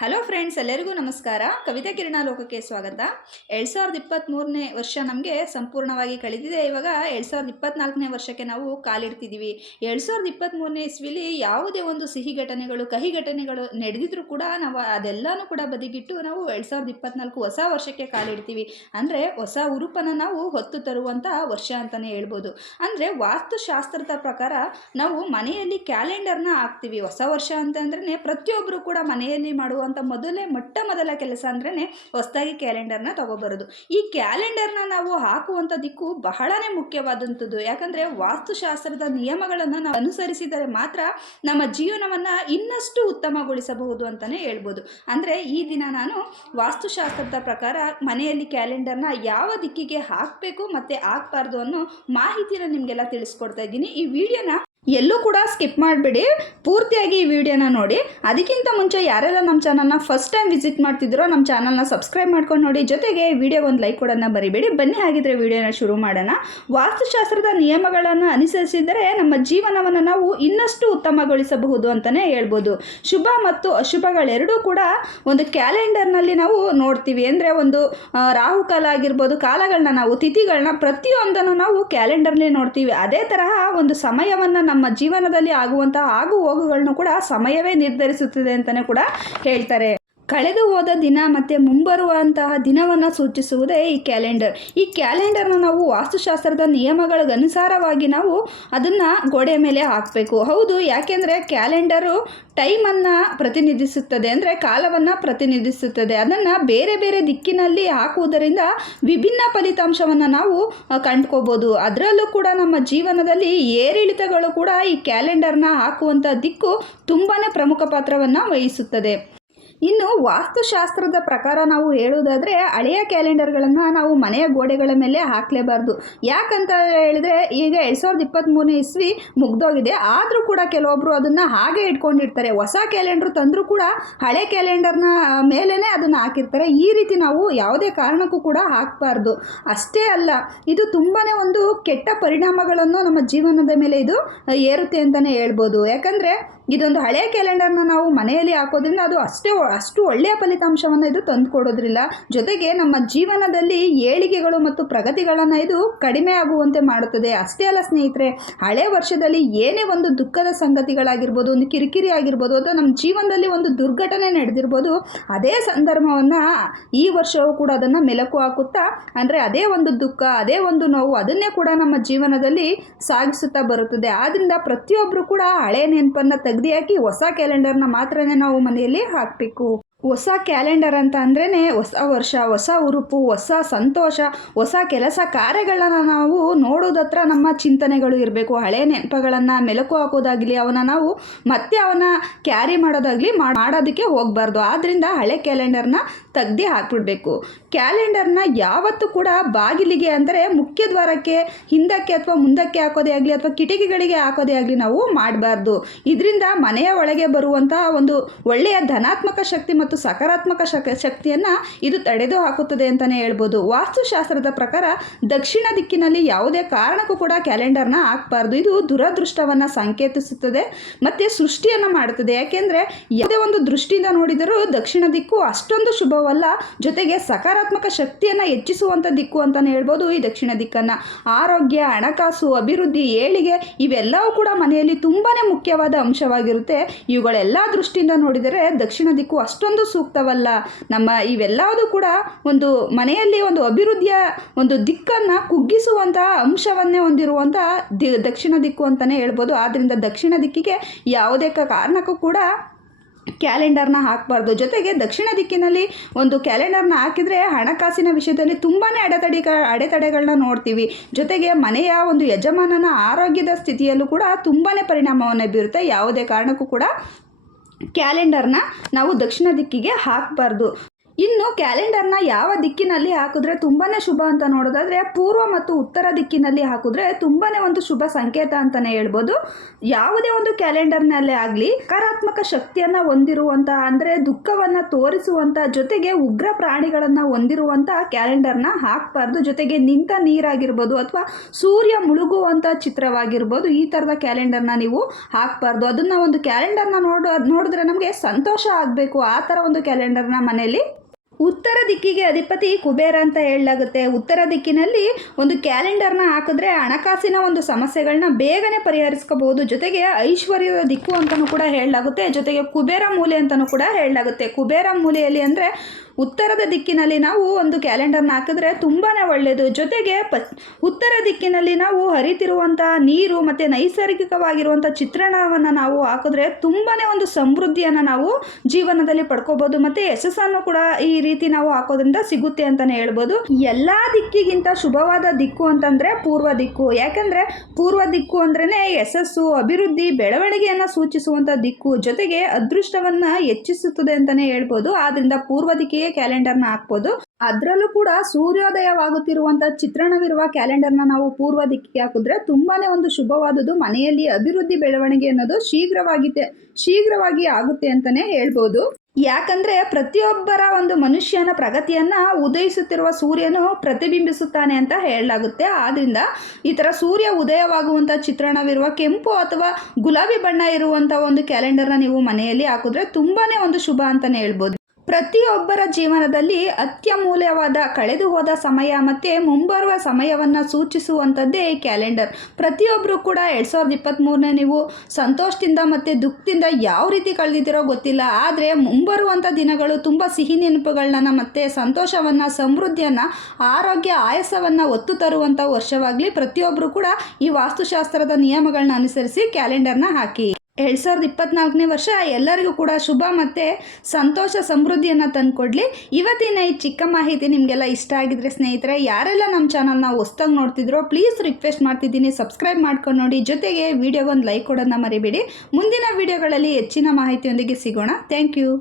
Hello friends ಎಲ್ಲರಿಗೂ ನಮಸ್ಕಾರ. ಕವಿತಾ ಕಿರಣ ಲೋಕಕ್ಕೆ ಸ್ವಾಗತ. ಎರಡು ಸಾವಿರದ ಇಪ್ಪತ್ತ್ಮೂರನೇ ವರ್ಷ ನಮಗೆ ಸಂಪೂರ್ಣವಾಗಿ ಕಳೆದಿದೆ. ಇವಾಗ ಎರಡು ಸಾವಿರದ ಇಪ್ಪತ್ತ್ನಾಲ್ಕನೇ ವರ್ಷಕ್ಕೆ ನಾವು ಕಾಲಿಡ್ತಿದ್ದೀವಿ ಎರಡು ಸಾವಿರದ ಇಪ್ಪತ್ತ್ಮೂರನೇ ಇಸ್ವಿಲಿ ಯಾವುದೇ ಒಂದು ಸಿಹಿ ಘಟನೆಗಳು, ಕಹಿ ಘಟನೆಗಳು ನಡೆದಿದ್ರೂ ಕೂಡ ನಾವು ಅದೆಲ್ಲನೂ ಕೂಡ ಬದಿಗಿಟ್ಟು ನಾವು ಎರಡು ಸಾವಿರದ ಇಪ್ಪತ್ನಾಲ್ಕು ಹೊಸ ವರ್ಷಕ್ಕೆ ಕಾಲಿಡ್ತೀವಿ. ಅಂದರೆ ಹೊಸ ಉರುಪನ್ನು ನಾವು ಹೊತ್ತು ತರುವಂಥ ವರ್ಷ ಅಂತಲೇ ಹೇಳ್ಬೋದು. ಅಂದರೆ ವಾಸ್ತುಶಾಸ್ತ್ರದ ಪ್ರಕಾರ ನಾವು ಮನೆಯಲ್ಲಿ ಕ್ಯಾಲೆಂಡರ್ನ ಹಾಕ್ತೀವಿ. ಹೊಸ ವರ್ಷ ಅಂತಂದ್ರೆ ಪ್ರತಿಯೊಬ್ಬರು ಕೂಡ ಮನೆಯಲ್ಲಿ ಮಾಡುವಂಥ ಮೊದಲೇ ಮೊಟ್ಟ ಮೊದಲ ಕೆಲಸ ಅಂದ್ರೆ ಹೊಸದಾಗಿ ಕ್ಯಾಲೆಂಡರ್ನ ತಗೊಬರೋದು. ಈ ಕ್ಯಾಲೆಂಡರ್ನ ನಾವು ಹಾಕುವಂಥ ದಿಕ್ಕು ಬಹಳನೇ ಮುಖ್ಯವಾದಂಥದ್ದು ಯಾಕಂದರೆ ವಾಸ್ತುಶಾಸ್ತ್ರದ ನಿಯಮಗಳನ್ನು ನಾವು ಅನುಸರಿಸಿದರೆ ಮಾತ್ರ ನಮ್ಮ ಜೀವನವನ್ನು ಇನ್ನಷ್ಟು ಉತ್ತಮಗೊಳಿಸಬಹುದು ಅಂತಲೇ ಹೇಳ್ಬೋದು. ಅಂದರೆ ಈ ದಿನ ನಾನು ವಾಸ್ತುಶಾಸ್ತ್ರದ ಪ್ರಕಾರ ಮನೆಯಲ್ಲಿ ಕ್ಯಾಲೆಂಡರ್ನ ಯಾವ ದಿಕ್ಕಿಗೆ ಹಾಕಬೇಕು ಮತ್ತು ಹಾಕಬಾರ್ದು ಅನ್ನೋ ಮಾಹಿತಿನ ನಿಮಗೆಲ್ಲ ತಿಳಿಸ್ಕೊಡ್ತಾ ಇದ್ದೀನಿ. ಈ ವಿಡಿಯೋನ ಎಲ್ಲೂ ಕೂಡ ಸ್ಕಿಪ್ ಮಾಡಿಬಿಡಿ. ಪೂರ್ತಿಯಾಗಿ ಈ ವಿಡಿಯೋನ ನೋಡಿ. ಅದಕ್ಕಿಂತ ಮುಂಚೆ ಯಾರೆಲ್ಲ ನಮ್ಮ ಚಾನಲ್ನ ಫಸ್ಟ್ ಟೈಮ್ ವಿಸಿಟ್ ಮಾಡ್ತಿದ್ರೋ ನಮ್ಮ ಚಾನಲ್ನ ಸಬ್ಸ್ಕ್ರೈಬ್ ಮಾಡ್ಕೊಂಡು ನೋಡಿ. ಜೊತೆಗೆ ವಿಡಿಯೋಗೆ ಒಂದು ಲೈಕ್ ಕೊಡೋಣ ಬರಿಬೇಡಿ ಬನ್ನಿ ಹಾಗಿದ್ರೆ ವಿಡಿಯೋನ ಶುರು ಮಾಡೋಣ. ವಾಸ್ತುಶಾಸ್ತ್ರದ ನಿಯಮಗಳನ್ನು ಅನುಸರಿಸಿದರೆ ನಮ್ಮ ಜೀವನವನ್ನು ನಾವು ಇನ್ನಷ್ಟು ಉತ್ತಮಗೊಳಿಸಬಹುದು ಅಂತಲೇ ಹೇಳ್ಬೋದು. ಶುಭ ಮತ್ತು ಅಶುಭಗಳೆರಡೂ ಕೂಡ ಒಂದು ಕ್ಯಾಲೆಂಡರ್ನಲ್ಲಿ ನಾವು ನೋಡ್ತೀವಿ. ಅಂದರೆ ಒಂದು ರಾಹುಕಾಲ ಆಗಿರ್ಬೋದು ಕಾಲಗಳನ್ನ ನಾವು ತಿಥಿಗಳನ್ನ ಪ್ರತಿಯೊಂದನ್ನು ನಾವು ಕ್ಯಾಲೆಂಡರ್ನಲ್ಲಿ ನೋಡ್ತೀವಿ. ಅದೇ ತರಹ ಒಂದು ಸಮಯವನ್ನು ನಮ್ಮ ಜೀವನದಲ್ಲಿ ಆಗುವಂತಹ ಆಗು ಹೋಗುಗಳನ್ನು ಕೂಡ ಸಮಯವೇ ನಿರ್ಧರಿಸುತ್ತದೆ ಅಂತಲೇ ಕೂಡ ಹೇಳ್ತಾರೆ. ಕಳೆದು ಹೋದ ದಿನ ಮತ್ತು ಮುಂಬರುವಂತಹ ದಿನವನ್ನು ಸೂಚಿಸುವುದೇ ಈ ಕ್ಯಾಲೆಂಡರ್. ಈ ಕ್ಯಾಲೆಂಡರ್ನ ನಾವು ವಾಸ್ತುಶಾಸ್ತ್ರದ ನಿಯಮಗಳಿಗನುಸಾರವಾಗಿ ನಾವು ಅದನ್ನು ಗೋಡೆ ಮೇಲೆ ಹಾಕಬೇಕು. ಹೌದು, ಯಾಕೆಂದರೆ ಕ್ಯಾಲೆಂಡರು ಟೈಮನ್ನು ಪ್ರತಿನಿಧಿಸುತ್ತದೆ, ಅಂದರೆ ಕಾಲವನ್ನು ಪ್ರತಿನಿಧಿಸುತ್ತದೆ. ಅದನ್ನು ಬೇರೆ ಬೇರೆ ದಿಕ್ಕಿನಲ್ಲಿ ಹಾಕುವುದರಿಂದ ವಿಭಿನ್ನ ಫಲಿತಾಂಶವನ್ನು ನಾವು ಕಂಡುಕೋಬೋದು. ಅದರಲ್ಲೂ ಕೂಡ ನಮ್ಮ ಜೀವನದಲ್ಲಿ ಏರಿಳಿತಗಳು ಕೂಡ ಈ ಕ್ಯಾಲೆಂಡರ್ನ ಹಾಕುವಂಥ ದಿಕ್ಕು ತುಂಬಾ ಪ್ರಮುಖ ಪಾತ್ರವನ್ನು ವಹಿಸುತ್ತದೆ. ಇನ್ನು ವಾಸ್ತುಶಾಸ್ತ್ರದ ಪ್ರಕಾರ ನಾವು ಹೇಳುವುದಾದರೆ ಹಳೆಯ ಕ್ಯಾಲೆಂಡರ್ಗಳನ್ನು ನಾವು ಮನೆಯ ಗೋಡೆಗಳ ಮೇಲೆ ಹಾಕಲೇಬಾರ್ದು. ಯಾಕಂತ ಹೇಳಿದ್ರೆ ಈಗ ಎರಡು ಸಾವಿರದ ಇಪ್ಪತ್ತ್ಮೂರನೇ ಇಸ್ವಿ ಮುಗ್ದೋಗಿದೆ. ಆದರೂ ಕೂಡ ಕೆಲವೊಬ್ಬರು ಅದನ್ನು ಹಾಗೆ ಇಟ್ಕೊಂಡಿರ್ತಾರೆ. ಹೊಸ ಕ್ಯಾಲೆಂಡರ್ ತಂದರೂ ಕೂಡ ಹಳೆ ಕ್ಯಾಲೆಂಡರ್ನ ಮೇಲೇ ಅದನ್ನು ಹಾಕಿರ್ತಾರೆ. ಈ ರೀತಿ ನಾವು ಯಾವುದೇ ಕಾರಣಕ್ಕೂ ಕೂಡ ಹಾಕಬಾರ್ದು. ಅಷ್ಟೇ ಅಲ್ಲ, ಇದು ತುಂಬಾ ಒಂದು ಕೆಟ್ಟ ಪರಿಣಾಮಗಳನ್ನು ನಮ್ಮ ಜೀವನದ ಮೇಲೆ ಇದು ಏರುತ್ತೆ ಅಂತಲೇ ಹೇಳ್ಬೋದು. ಯಾಕಂದರೆ ಇದೊಂದು ಹಳೆಯ ಕ್ಯಾಲೆಂಡರ್ನ ನಾವು ಮನೆಯಲ್ಲಿ ಹಾಕೋದ್ರಿಂದ ಅದು ಅಷ್ಟೇ ಅಷ್ಟು ಒಳ್ಳೆಯ ಫಲಿತಾಂಶವನ್ನು ಇದು ತಂದು ಕೊಡೋದ್ರಿಲ್ಲ ಜೊತೆಗೆ ನಮ್ಮ ಜೀವನದಲ್ಲಿ ಏಳಿಗೆಗಳು ಮತ್ತು ಪ್ರಗತಿಗಳನ್ನು ಇದು ಕಡಿಮೆ ಆಗುವಂತೆ ಮಾಡುತ್ತದೆ. ಅಷ್ಟೇ ಅಲ್ಲ ಸ್ನೇಹಿತರೆ, ಹಳೆ ವರ್ಷದಲ್ಲಿ ಏನೇ ಒಂದು ದುಃಖದ ಸಂಗತಿಗಳಾಗಿರ್ಬೋದು, ಒಂದು ಕಿರಿಕಿರಿ ಆಗಿರ್ಬೋದು, ಅಥವಾ ನಮ್ಮ ಜೀವನದಲ್ಲಿ ಒಂದು ದುರ್ಘಟನೆ ನಡೆದಿರ್ಬೋದು, ಅದೇ ಸಂದರ್ಭವನ್ನು ಈ ವರ್ಷವೂ ಕೂಡ ಅದನ್ನು ಮೆಲುಕು ಹಾಕುತ್ತಾ, ಅಂದರೆ ಅದೇ ಒಂದು ದುಃಖ, ಅದೇ ಒಂದು ನೋವು, ಅದನ್ನೇ ಕೂಡ ನಮ್ಮ ಜೀವನದಲ್ಲಿ ಸಾಗಿಸುತ್ತಾ ಬರುತ್ತದೆ. ಆದ್ದರಿಂದ ಪ್ರತಿಯೊಬ್ಬರು ಕೂಡ ಹಳೆ ನೆನಪನ್ನು ತೆಗೆದುಹಾಕಿ ಹೊಸ ಕ್ಯಾಲೆಂಡರ್ನ ಮಾತ್ರನೇ ನಾವು ಮನೆಯಲ್ಲಿ ಹಾಕಬೇಕು. ಹೊಸ ಕ್ಯಾಲೆಂಡರ್ ಅಂತ ಅಂದ್ರೇ ಹೊಸ ವರ್ಷ, ಹೊಸ ಉರುಪು, ಹೊಸ ಸಂತೋಷ, ಹೊಸ ಕೆಲಸ ಕಾರ್ಯಗಳನ್ನು ನಾವು ನೋಡೋದತ್ರ ನಮ್ಮ ಚಿಂತನೆಗಳು ಇರಬೇಕು. ಹಳೆ ನೆನಪುಗಳನ್ನು ಮೆಲುಕು ಹಾಕೋದಾಗಲಿ, ಅವನ್ನ ನಾವು ಮತ್ತೆ ಅವನ್ನ ಕ್ಯಾರಿ ಮಾಡೋದಾಗಲಿ ಮಾಡೋದಕ್ಕೆ ಹೋಗಬಾರ್ದು. ಆದ್ದರಿಂದ ಹಳೆ ಕ್ಯಾಲೆಂಡರ್ನ ತೆಗ್ದು ಹಾಕ್ಬಿಡ್ಬೇಕು. ಕ್ಯಾಲೆಂಡರ್ನ ಯಾವತ್ತೂ ಕೂಡ ಬಾಗಿಲಿಗೆ ಅಂದರೆ ಮುಖ್ಯ ದ್ವಾರಕ್ಕೆ, ಹಿಂದಕ್ಕೆ ಅಥವಾ ಮುಂದಕ್ಕೆ ಹಾಕೋದೇ ಆಗಲಿ ಅಥವಾ ಕಿಟಕಿಗಳಿಗೆ ಹಾಕೋದೇ ಆಗಲಿ ನಾವು ಮಾಡಬಾರ್ದು. ಇದರಿಂದ ಮನೆಯ ಒಳಗೆ ಬರುವಂಥ ಒಂದು ಒಳ್ಳೆಯ ಧನಾತ್ಮಕ ಶಕ್ತಿ ಮತ್ತು ಸಕಾರಾತ್ಮಕ ಶಕ್, ಶಕ್ತಿಯನ್ನು ಇದು ತಡೆದು ಹಾಕುತ್ತದೆ ಅಂತಲೇ ಹೇಳ್ಬೋದು. ವಾಸ್ತುಶಾಸ್ತ್ರದ ಪ್ರಕಾರ ದಕ್ಷಿಣ ದಿಕ್ಕಿನಲ್ಲಿ ಯಾವುದೇ ಕಾರಣಕ್ಕೂ ಕೂಡ ಕ್ಯಾಲೆಂಡರ್ನ ಹಾಕಬಾರ್ದು. ಇದು ದುರದೃಷ್ಟವನ್ನು ಸಂಕೇತಿಸುತ್ತದೆ ಮತ್ತು ಸೃಷ್ಟಿಯನ್ನು ಮಾಡುತ್ತದೆ. ಯಾಕೆಂದರೆ ಯಾವುದೇ ಒಂದು ದೃಷ್ಟಿಯಿಂದ ನೋಡಿದರೂ ದಕ್ಷಿಣ ದಿಕ್ಕು ಅಷ್ಟೊಂದು ಶುಭವಲ್ಲ ಜೊತೆಗೆ ಸಕಾರಾತ್ಮಕ ಶಕ್ತಿಯನ್ನು ಹೆಚ್ಚಿಸುವಂಥ ದಿಕ್ಕು ಅಂತಲೇ ಹೇಳ್ಬೋದು ಈ ದಕ್ಷಿಣ ದಿಕ್ಕನ್ನು. ಆರೋಗ್ಯ, ಹಣಕಾಸು, ಅಭಿವೃದ್ಧಿ, ಏಳಿಗೆ ಇವೆಲ್ಲವೂ ಕೂಡ ಮನೆಯಲ್ಲಿ ತುಂಬಾ ಮುಖ್ಯವಾದ ಅಂಶವಾಗಿರುತ್ತೆ. ಇವುಗಳೆಲ್ಲ ದೃಷ್ಟಿಯಿಂದ ನೋಡಿದರೆ ದಕ್ಷಿಣ ದಿಕ್ಕು ಅಷ್ಟೊಂದು ಸೂಕ್ತವಲ್ಲ. ನಮ್ಮ ಇವೆಲ್ಲವೂ ಕೂಡ ಒಂದು ಮನೆಯಲ್ಲಿ ಒಂದು ಅಭಿವೃದ್ಧಿಯ ಒಂದು ದಿಕ್ಕನ್ನು ಕುಗ್ಗಿಸುವಂತಹ ಅಂಶವನ್ನೇ ಹೊಂದಿರುವಂಥ ದಿ ದಕ್ಷಿಣ ದಿಕ್ಕು ಅಂತಲೇ ಹೇಳ್ಬೋದು. ಆದ್ದರಿಂದ ದಕ್ಷಿಣ ದಿಕ್ಕಿಗೆ ಯಾವುದೇ ಕಾರಣಕ್ಕೂ ಕೂಡ ಕ್ಯಾಲೆಂಡರ್ನ ಹಾಕಬಾರ್ದು. ಜೊತೆಗೆ ದಕ್ಷಿಣ ದಿಕ್ಕಿನಲ್ಲಿ ಒಂದು ಕ್ಯಾಲೆಂಡರ್ನ ಹಾಕಿದರೆ ಹಣಕಾಸಿನ ವಿಷಯದಲ್ಲಿ ತುಂಬಾ ಅಡೆತಡೆ ಅಡೆತಡೆಗಳನ್ನ ನೋಡ್ತೀವಿ. ಜೊತೆಗೆ ಮನೆಯ ಒಂದು ಯಜಮಾನನ ಆರೋಗ್ಯದ ಸ್ಥಿತಿಯಲ್ಲೂ ಕೂಡ ತುಂಬಾ ಪರಿಣಾಮವನ್ನು ಬೀರುತ್ತೆ. ಯಾವುದೇ ಕಾರಣಕ್ಕೂ ಕೂಡ ಕ್ಯಾಲೆಂಡರ್ನ ನಾವು ದಕ್ಷಿಣ ದಿಕ್ಕಿಗೆ ಹಾಕಬಾರ್ದು. ಇನ್ನು ಕ್ಯಾಲೆಂಡರ್ನ ಯಾವ ದಿಕ್ಕಿನಲ್ಲಿ ಹಾಕಿದ್ರೆ ತುಂಬಾ ಶುಭ ಅಂತ ನೋಡೋದಾದ್ರೆ ಪೂರ್ವ ಮತ್ತು ಉತ್ತರ ದಿಕ್ಕಿನಲ್ಲಿ ಹಾಕಿದ್ರೆ ತುಂಬಾ ಒಂದು ಶುಭ ಸಂಕೇತ ಅಂತಲೇ ಹೇಳ್ಬೋದು. ಯಾವುದೇ ಒಂದು ಕ್ಯಾಲೆಂಡರ್ನಲ್ಲೇ ಆಗಲಿ, ಸಕಾರಾತ್ಮಕ ಶಕ್ತಿಯನ್ನು ಹೊಂದಿರುವಂತಹ ಅಂದರೆ ದುಃಖವನ್ನು ತೋರಿಸುವಂಥ ಜೊತೆಗೆ ಉಗ್ರ ಪ್ರಾಣಿಗಳನ್ನು ಹೊಂದಿರುವಂಥ ಕ್ಯಾಲೆಂಡರ್ನ ಹಾಕಬಾರ್ದು. ಜೊತೆಗೆ ನಿಂತ ನೀರಾಗಿರ್ಬೋದು ಅಥವಾ ಸೂರ್ಯ ಮುಳುಗುವಂಥ ಚಿತ್ರವಾಗಿರ್ಬೋದು, ಈ ಥರದ ಕ್ಯಾಲೆಂಡರ್ನ ನೀವು ಹಾಕಬಾರ್ದು. ಅದನ್ನು ಒಂದು ಕ್ಯಾಲೆಂಡರ್ನ ನೋಡೋ, ನೋಡಿದ್ರೆ ನಮಗೆ ಸಂತೋಷ ಆಗಬೇಕು. ಆ ಥರ ಒಂದು ಕ್ಯಾಲೆಂಡರ್ನ ಮನೆಯಲ್ಲಿ ಉತ್ತರ ದಿಕ್ಕಿಗೆ ಅಧಿಪತಿ ಕುಬೇರ ಅಂತ ಹೇಳಲಾಗುತ್ತೆ. ಉತ್ತರ ದಿಕ್ಕಿನಲ್ಲಿ ಒಂದು ಕ್ಯಾಲೆಂಡರ್ನ ಹಾಕಿದ್ರೆ ಹಣಕಾಸಿನ ಒಂದು ಸಮಸ್ಯೆಗಳನ್ನ ಬೇಗನೆ ಪರಿಹರಿಸ್ಕೋಬಹುದು. ಜೊತೆಗೆ ಐಶ್ವರ್ಯದ ದಿಕ್ಕು ಅಂತಲೂ ಕೂಡ ಹೇಳಲಾಗುತ್ತೆ. ಜೊತೆಗೆ ಕುಬೇರ ಮೂಲೆ ಅಂತಲೂ ಕೂಡ ಹೇಳಲಾಗುತ್ತೆ. ಕುಬೇರ ಮೂಲೆಯಲ್ಲಿ ಅಂದರೆ ಉತ್ತರದ ದಿಕ್ಕಿನಲ್ಲಿ ನಾವು ಒಂದು ಕ್ಯಾಲೆಂಡರ್ನ ಹಾಕಿದ್ರೆ ತುಂಬಾ ಒಳ್ಳೆಯದು ಜೊತೆಗೆ ಪ ಉತ್ತರ ದಿಕ್ಕಿನಲ್ಲಿ ನಾವು ಹರಿತಿರುವಂಥ ನೀರು ಮತ್ತು ನೈಸರ್ಗಿಕವಾಗಿರುವಂಥ ಚಿತ್ರಣವನ್ನು ನಾವು ಹಾಕಿದ್ರೆ ತುಂಬಾ ಒಂದು ಸಮೃದ್ಧಿಯನ್ನು ನಾವು ಜೀವನದಲ್ಲಿ ಪಡ್ಕೋಬೋದು ಮತ್ತು ಯಶಸ್ಸನ್ನು ಕೂಡ ಈ ರೀತಿ ನಾವು ಹಾಕೋದ್ರಿಂದ ಸಿಗುತ್ತೆ ಅಂತಲೇ ಹೇಳ್ಬೋದು. ಎಲ್ಲ ದಿಕ್ಕಿಗಿಂತ ಶುಭವಾದ ದಿಕ್ಕು ಅಂತಂದರೆ ಪೂರ್ವ ದಿಕ್ಕು. ಯಾಕಂದರೆ ಪೂರ್ವ ದಿಕ್ಕು ಅಂದ್ರೇ ಯಶಸ್ಸು, ಅಭಿವೃದ್ಧಿ, ಬೆಳವಣಿಗೆಯನ್ನು ಸೂಚಿಸುವಂಥ ದಿಕ್ಕು. ಜೊತೆಗೆ ಅದೃಷ್ಟವನ್ನು ಹೆಚ್ಚಿಸುತ್ತದೆ ಅಂತಲೇ ಹೇಳ್ಬೋದು. ಆದ್ದರಿಂದ ಪೂರ್ವ ದಿಕ್ಕಿಗೆ ಕ್ಯಾಲೆಂಡರ್ನ ಹಾಕ್ಬೋದು. ಅದರಲ್ಲೂ ಕೂಡ ಸೂರ್ಯೋದಯವಾಗುತ್ತಿರುವಂಥ ಚಿತ್ರಣವಿರುವ ಕ್ಯಾಲೆಂಡರ್ನ ನಾವು ಪೂರ್ವ ದಿಕ್ಕಿಗೆ ಹಾಕಿದ್ರೆ ತುಂಬಾ ಒಂದು ಶುಭವಾದದ್ದು ಮನೆಯಲ್ಲಿ ಅಭಿವೃದ್ಧಿ ಬೆಳವಣಿಗೆ ಅನ್ನೋದು ಶೀಘ್ರವಾಗಿ ಶೀಘ್ರವಾಗಿ ಆಗುತ್ತೆ ಅಂತಾನೆ ಹೇಳ್ಬೋದು. ಯಾಕಂದ್ರೆ ಪ್ರತಿಯೊಬ್ಬರ ಒಂದು ಮನುಷ್ಯನ ಪ್ರಗತಿಯನ್ನ ಉದಯಿಸುತ್ತಿರುವ ಸೂರ್ಯನು ಪ್ರತಿಬಿಂಬಿಸುತ್ತಾನೆ ಅಂತ ಹೇಳಲಾಗುತ್ತೆ. ಆದ್ರಿಂದ ಈ ತರ ಸೂರ್ಯ ಉದಯವಾಗುವಂಥ ಚಿತ್ರಣವಿರುವ ಕೆಂಪು ಅಥವಾ ಗುಲಾಬಿ ಬಣ್ಣ ಇರುವಂಥ ಒಂದು ಕ್ಯಾಲೆಂಡರ್ನ ನೀವು ಮನೆಯಲ್ಲಿ ಹಾಕಿದ್ರೆ ತುಂಬಾನೇ ಒಂದು ಶುಭ ಅಂತಾನೆ ಹೇಳ್ಬೋದು. ಪ್ರತಿಯೊಬ್ಬರ ಜೀವನದಲ್ಲಿ ಅತ್ಯಮೂಲ್ಯವಾದ ಕಳೆದು ಹೋದ ಸಮಯ ಮತ್ತು ಮುಂಬರುವ ಸಮಯವನ್ನು ಸೂಚಿಸುವಂಥದ್ದೇ ಈ ಕ್ಯಾಲೆಂಡರ್. ಪ್ರತಿಯೊಬ್ಬರು ಕೂಡ ಎರಡು ಸಾವಿರದ ಇಪ್ಪತ್ತ್ಮೂರನೇ ನೀವು ಸಂತೋಷದಿಂದ ಮತ್ತು ದುಃಖದಿಂದ ಯಾವ ರೀತಿ ಕಳೆದಿದ್ದೀರೋ ಗೊತ್ತಿಲ್ಲ. ಆದರೆ ಮುಂಬರುವಂಥ ದಿನಗಳು ತುಂಬ ಸಿಹಿ ನೆನಪುಗಳನ್ನ ಮತ್ತು ಸಂತೋಷವನ್ನು, ಸಮೃದ್ಧಿಯನ್ನು, ಆರೋಗ್ಯ, ಆಯಾಸವನ್ನು ಒತ್ತು ತರುವಂಥ ವರ್ಷವಾಗಲಿ ಪ್ರತಿಯೊಬ್ಬರು ಕೂಡ ಈ ವಾಸ್ತುಶಾಸ್ತ್ರದ ನಿಯಮಗಳನ್ನ ಅನುಸರಿಸಿ ಕ್ಯಾಲೆಂಡರ್ನ ಹಾಕಿ. ಎರಡು ಸಾವಿರದ ಇಪ್ಪತ್ನಾಲ್ಕನೇ ವರ್ಷ ಎಲ್ಲರಿಗೂ ಕೂಡ ಶುಭ ಮತ್ತು ಸಂತೋಷ ಸಮೃದ್ಧಿಯನ್ನು ತಂದುಕೊಡ್ಲಿ. ಇವತ್ತಿನ ಈ ಚಿಕ್ಕ ಮಾಹಿತಿ ನಿಮಗೆಲ್ಲ ಇಷ್ಟ ಆಗಿದ್ರೆ ಸ್ನೇಹಿತರೆ, ಯಾರೆಲ್ಲ ನಮ್ಮ ಚಾನಲ್ನ ಹೊಸ್ದಾಗಿ ನೋಡ್ತಿದ್ರೋ ಪ್ಲೀಸ್ ರಿಕ್ವೆಸ್ಟ್ ಮಾಡ್ತಿದ್ದೀನಿ. ಸಬ್ಸ್ಕ್ರೈಬ್ ಮಾಡ್ಕೊಂಡು ನೋಡಿ. ಜೊತೆಗೆ ವಿಡಿಯೋಗೊಂದು ಲೈಕ್ ಕೊಡೋದನ್ನ ಮರಿಬೇಡಿ. ಮುಂದಿನ ವಿಡಿಯೋಗಳಲ್ಲಿ ಹೆಚ್ಚಿನ ಮಾಹಿತಿಯೊಂದಿಗೆ ಸಿಗೋಣ. Thank you